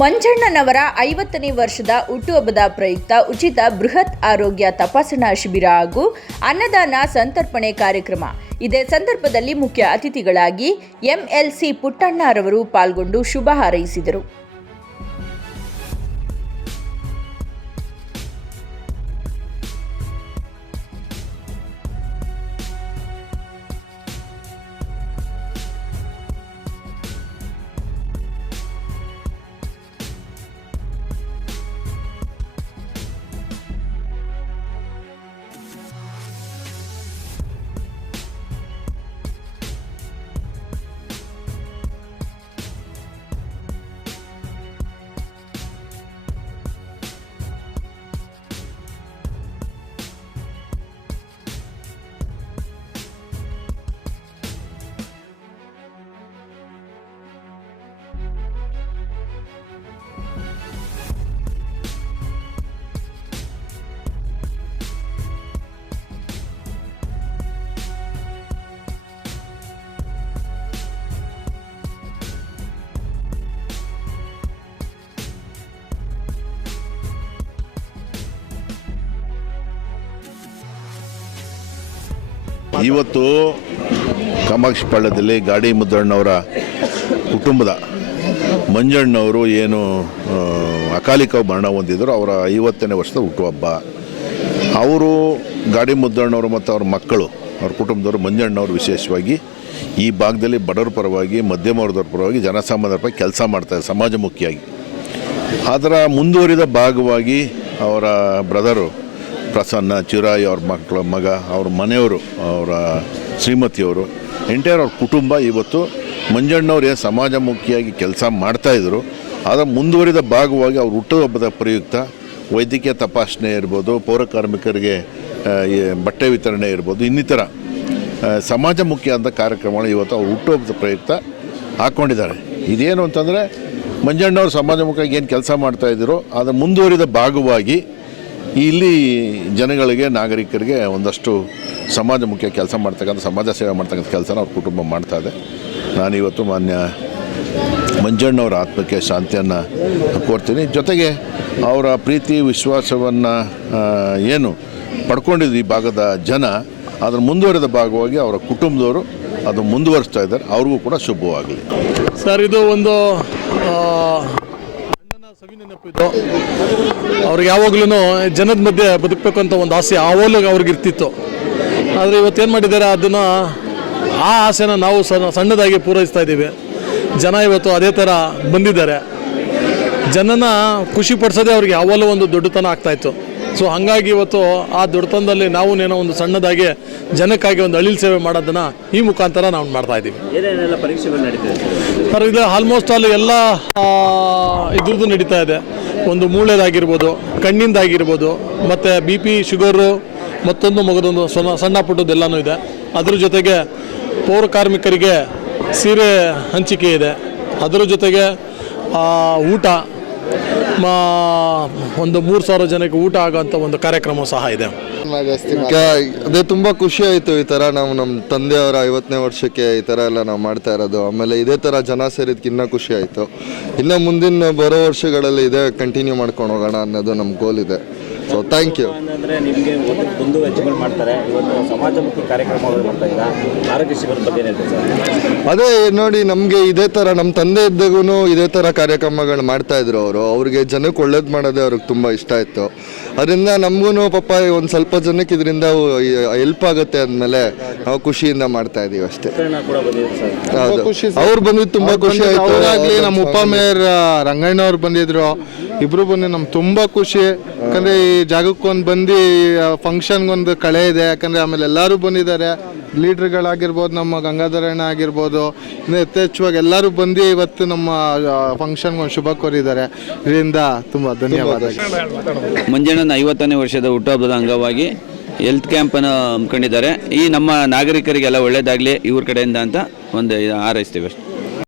ಮಂಜಣ್ಣನವರ 50ನೇ ವರ್ಷದ ಹುಟ್ಟುಹಬ್ಬದ ಪ್ರಯುಕ್ತ ಉಚಿತ ಬೃಹತ್ ಆರೋಗ್ಯ ತಪಾಸಣಾ ಶಿಬಿರ ಹಾಗೂ ಅನ್ನದಾನ ಸಂತರ್ಪಣೆ ಕಾರ್ಯಕ್ರಮ. ಇದೇ ಸಂದರ್ಭದಲ್ಲಿ ಮುಖ್ಯ ಅತಿಥಿಗಳಾಗಿ ಎಂಎಲ್ಸಿ ಪುಟ್ಟಣ್ಣರವರು ಪಾಲ್ಗೊಂಡು ಶುಭ ಹಾರೈಸಿದರು. ಇವತ್ತು ಕಾಮಾಕ್ಷಿಪಾಳ್ಯದಲ್ಲಿ ಗಾಡಿ ಮುದ್ದಣ್ಣವರ ಕುಟುಂಬದ ಮಂಜಣ್ಣವರು ಏನು ಅಕಾಲಿಕ ಮರಣ ಹೊಂದಿದ್ರು, ಅವರ 50ನೇ ವರ್ಷದ ಹುಟ್ಟುಹಬ್ಬ. ಅವರು ಗಾಡಿ ಮುದ್ದಣ್ಣವರು ಮತ್ತು ಅವ್ರ ಮಕ್ಕಳು, ಅವ್ರ ಕುಟುಂಬದವರು, ಮಂಜಣ್ಣವರು ವಿಶೇಷವಾಗಿ ಈ ಭಾಗದಲ್ಲಿ ಬಡವರ ಪರವಾಗಿ, ಮಧ್ಯಮ ವರ್ಗದವ್ರ ಪರವಾಗಿ, ಜನಸಾಮಾನ್ಯರ ಪರವಾಗಿ ಕೆಲಸ ಮಾಡ್ತಾರೆ ಸಮಾಜಮುಖಿಯಾಗಿ. ಅದರ ಮುಂದುವರಿದ ಭಾಗವಾಗಿ ಅವರ ಬ್ರದರು ಪ್ರಸನ್ನ ಚಿರಾಯಿ, ಅವ್ರ ಮಗ, ಅವ್ರ ಮನೆಯವರು, ಅವರ ಶ್ರೀಮತಿಯವರು, ಎಂಟೈರ್ ಅವ್ರ ಕುಟುಂಬ ಇವತ್ತು ಮಂಜಣ್ಣವ್ರು ಏನು ಸಮಾಜಮುಖಿಯಾಗಿ ಕೆಲಸ ಮಾಡ್ತಾಯಿದ್ರು ಅದರ ಮುಂದುವರಿದ ಭಾಗವಾಗಿ ಅವ್ರ ಹುಟ್ಟುಹಬ್ಬದ ಪ್ರಯುಕ್ತ ವೈದ್ಯಕೀಯ ತಪಾಸಣೆ ಇರ್ಬೋದು, ಪೌರ ಕಾರ್ಮಿಕರಿಗೆ ಬಟ್ಟೆ ವಿತರಣೆ ಇರ್ಬೋದು, ಇನ್ನಿತರ ಸಮಾಜಮುಖಿಯಾದ ಕಾರ್ಯಕ್ರಮಗಳು ಇವತ್ತು ಅವ್ರ ಹುಟ್ಟುಹಬ್ಬದ ಪ್ರಯುಕ್ತ ಹಾಕ್ಕೊಂಡಿದ್ದಾರೆ. ಇದೇನು ಅಂತಂದರೆ ಮಂಜಣ್ಣವ್ರು ಸಮಾಜಮುಖಿಯಾಗಿ ಏನು ಕೆಲಸ ಮಾಡ್ತಾಯಿದ್ರು ಅದರ ಮುಂದುವರಿದ ಭಾಗವಾಗಿ ಇಲ್ಲಿ ಜನಗಳಿಗೆ, ನಾಗರಿಕರಿಗೆ ಒಂದಷ್ಟು ಸಮಾಜಮುಖಿ ಕೆಲಸ ಮಾಡ್ತಕ್ಕಂಥ, ಸಮಾಜ ಸೇವೆ ಮಾಡ್ತಕ್ಕಂಥ ಕೆಲಸನ ಅವ್ರ ಕುಟುಂಬ ಮಾಡ್ತಾಯಿದೆ. ನಾನಿವತ್ತು ಮಾನ್ಯ ಮಂಜಣ್ಣವರ ಆತ್ಮಕ್ಕೆ ಶಾಂತಿಯನ್ನು ಕೋರ್ತೀನಿ. ಜೊತೆಗೆ ಅವರ ಪ್ರೀತಿ ವಿಶ್ವಾಸವನ್ನು ಏನು ಪಡ್ಕೊಂಡಿದ್ದು ಈ ಭಾಗದ ಜನ, ಅದರ ಮುಂದುವರೆದ ಭಾಗವಾಗಿ ಅವರ ಕುಟುಂಬದವರು ಅದು ಮುಂದುವರಿಸ್ತಾ ಇದ್ದಾರೆ. ಅವ್ರಿಗೂ ಕೂಡ ಶುಭವಾಗಲಿ. ಸರ್, ಇದು ಒಂದು ಸವಿನೆನಪಿತ್ತು. ಅವ್ರಿಗೆ ಯಾವಾಗಲೂ ಜನದ ಮಧ್ಯೆ ಬದುಕಬೇಕು ಅಂತ ಒಂದು ಆಸೆ ಆವಾಗಲೂ ಅವ್ರಿಗೆ ಇರ್ತಿತ್ತು. ಆದರೆ ಇವತ್ತೇನು ಮಾಡಿದ್ದಾರೆ, ಅದನ್ನು ಆ ಆಸೆನ ನಾವು ಸಣ್ಣದಾಗಿ ಪೂರೈಸ್ತಾ ಇದ್ದೀವಿ. ಜನ ಇವತ್ತು ಅದೇ ಥರ ಬಂದಿದ್ದಾರೆ. ಜನನ ಖುಷಿ ಪಡಿಸೋದೇ ಅವ್ರಿಗೆ ಯಾವಾಗಲೂ ಒಂದು ದೊಡ್ಡತನ ಆಗ್ತಾಯಿತ್ತು. ಸೊ ಹಾಗಾಗಿ ಇವತ್ತು ಆ ದೊಡ್ಡತನದಲ್ಲಿ ನಾವು ಏನೋ ಒಂದು ಸಣ್ಣದಾಗಿ ಜನಕ್ಕಾಗಿ ಒಂದು ಅಳಿಲು ಸೇವೆ ಮಾಡೋದನ್ನು ಈ ಮುಖಾಂತರ ನಾವು ಮಾಡ್ತಾಯಿದ್ದೀವಿ. ಏನೇನೆಲ್ಲ ಪರೀಕ್ಷೆಗಳು ನಡೀತಿದೆ ಸರ್? ಇದು ಆಲ್ಮೋಸ್ಟ್ ಅಲ್ಲಿ ಎಲ್ಲ ಇದ್ರದ್ದು ನಡೀತಾ ಇದೆ. ಒಂದು ಮೂಳೆದಾಗಿರ್ಬೋದು, ಕಣ್ಣಿಂದಾಗಿರ್ಬೋದು, ಮತ್ತು BP, ಶುಗರು, ಮತ್ತೊಂದು ಮಗದೊಂದು ಸಣ್ಣ ಪುಟ್ಟದ್ದೆಲ್ಲನೂ ಇದೆ. ಅದ್ರ ಜೊತೆಗೆ ಪೌರ ಕಾರ್ಮಿಕರಿಗೆ ಸೀರೆ ಹಂಚಿಕೆ ಇದೆ. ಅದರ ಜೊತೆಗೆ ಊಟ, ಒಂದು 3,000 ಜನಕ್ಕೆ ಊಟ ಆಗೋಂಥ ಒಂದು ಕಾರ್ಯಕ್ರಮ ಸಹ ಇದೆ. ಅದೇ ತುಂಬ ಖುಷಿ ಆಯಿತು. ಈ ಥರ ನಾವು ನಮ್ಮ ತಂದೆಯವರ 50ನೇ ವರ್ಷಕ್ಕೆ ಈ ಥರ ಎಲ್ಲ ನಾವು ಮಾಡ್ತಾ ಇರೋದು. ಆಮೇಲೆ ಇದೇ ಥರ ಜನ ಸೇರಿದ್ದಕ್ಕೆ ಇನ್ನೂ ಖುಷಿ ಆಯಿತು. ಇನ್ನು ಮುಂದಿನ ಬರೋ ವರ್ಷಗಳಲ್ಲಿ ಇದೇ ಕಂಟಿನ್ಯೂ ಮಾಡ್ಕೊಂಡು ಹೋಗೋಣ ಅನ್ನೋದು ನಮ್ಮ ಗೋಲ್ ಇದೆ. So thank you. ಅಂದರೆ ನಿಮಗೆ ಒಂದು ವೆಜ್ಗಳು ಮಾಡ್ತಾರೆ, ಇವತ್ತು ಸಮಾಜಮುಖಿ ಕಾರ್ಯಕ್ರಮಗಳು ಮಾಡ್ತಾ ಇದ್ದೀರಾ, ಆರೋಗ್ಯ ಶಿಬಿರದ ಬಗ್ಗೆ ಏನಿದೆ ಸರ್? ಅದೇ ನೋಡಿ, ನಮಗೆ ಇದೇ ಥರ ನಮ್ಮ ತಂದೆ ಇದ್ದಾಗೂ ಇದೇ ಥರ ಕಾರ್ಯಕ್ರಮಗಳು ಮಾಡ್ತಾಯಿದ್ರು. ಅವ್ರಿಗೆ ಜನಕ್ಕೆ ಒಳ್ಳೇದು ಮಾಡೋದೇ ಅವ್ರಿಗೆ ತುಂಬ ಇಷ್ಟ ಇತ್ತು. ಅದರಿಂದ ನಮಗೂ ಪಾಪ ಒಂದು ಸ್ವಲ್ಪ ಜನಕ್ಕೆ ಇದರಿಂದ ಹೆಲ್ಪ್ ಆಗುತ್ತೆ ಅಂದಮೇಲೆ ನಾವು ಖುಷಿಯಿಂದ ಮಾಡ್ತಾ ಇದ್ದೀವಿ ಅಷ್ಟೇ. ಹೌದು, ಅವ್ರು ಬಂದಿದ್ದು ತುಂಬ ಖುಷಿ ಆಯಿತು. ಅವರಾಗಲಿ ನಮ್ಮ ಉಪಮೇಯರ್ ರಂಗಣ್ಣವ್ರು ಬಂದಿದ್ರು, ಇಬ್ಬರು ಬಂದು ನಮ್ಗೆ ತುಂಬ ಖುಷಿ. ಯಾಕಂದರೆ ಈ ಜಾಗಕ್ಕೊಂದು ಬಂದು ಫಂಕ್ಷನ್ಗೊಂದು ಕಳೆ ಇದೆ. ಯಾಕಂದರೆ ಆಮೇಲೆ ಎಲ್ಲರೂ ಬಂದಿದ್ದಾರೆ, ಲೀಡ್ರ್ಗಳಾಗಿರ್ಬೋದು, ನಮ್ಮ ಗಂಗಾಧರಣ್ಣ ಆಗಿರ್ಬೋದು, ಇನ್ನು ಯಥೇಚ್ಛವಾಗಿ ಎಲ್ಲರೂ ಬಂದು ಇವತ್ತು ನಮ್ಮ ಫಂಕ್ಷನ್ಗೊಂದು ಶುಭ ಕೋರಿದ್ದಾರೆ. ಇದರಿಂದ ತುಂಬ ಧನ್ಯವಾದ. ಮಂಜಣ್ಣನ 50ನೇ ವರ್ಷದ ಹುಟ್ಟುಹಬ್ಬದ ಅಂಗವಾಗಿ ಹೆಲ್ತ್ ಕ್ಯಾಂಪನ್ನು ಹಮ್ಮಿಕೊಂಡಿದ್ದಾರೆ. ಈ ನಮ್ಮ ನಾಗರಿಕರಿಗೆಲ್ಲ ಒಳ್ಳೆಯದಾಗಲಿ ಇವ್ರ ಕಡೆಯಿಂದ ಅಂತ ಒಂದು ಹಾರೈಸ್ತೀವಿ ಅಷ್ಟೇ.